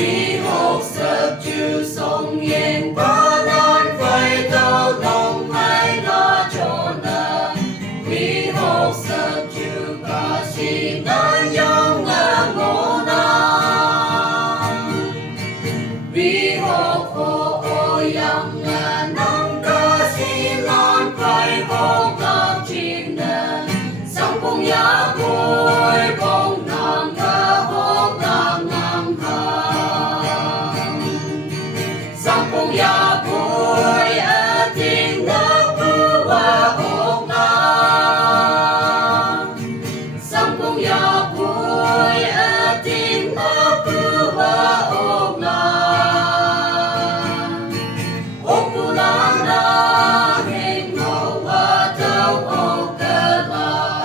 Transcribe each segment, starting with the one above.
vì hốt sập chư sông yên ba lan phải đâu lòng hay lo cho nợ vì hốt sập chư ca sĩ nan yong ngô nam vì hốt hồ yang nang ca sĩ lan phải hốt làm chim nè sang phong ya vui phong nàng ca hốt làm nàng hàng sang phong ya vui ở thiên nước bưu hoa hốt nàng sang phong ya vui ở thiên nước bưu hoa hốt nàng hốt bưu nàng na hình ngô hoa thâu hốt cơ la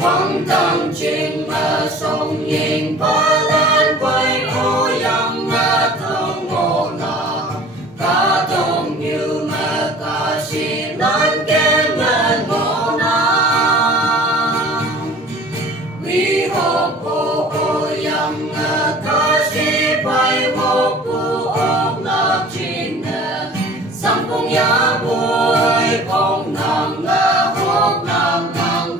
quang tâm trình mà sông yên ba lan quay ô yang thương ngô na ca tông như mà ca sĩ lan kém ngô na vì hộp ô yang ca sĩ phải hộp cụ ốc lập chín sang phong ya vui phong nàng hộp nàng hàng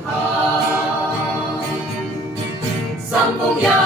sang phong ya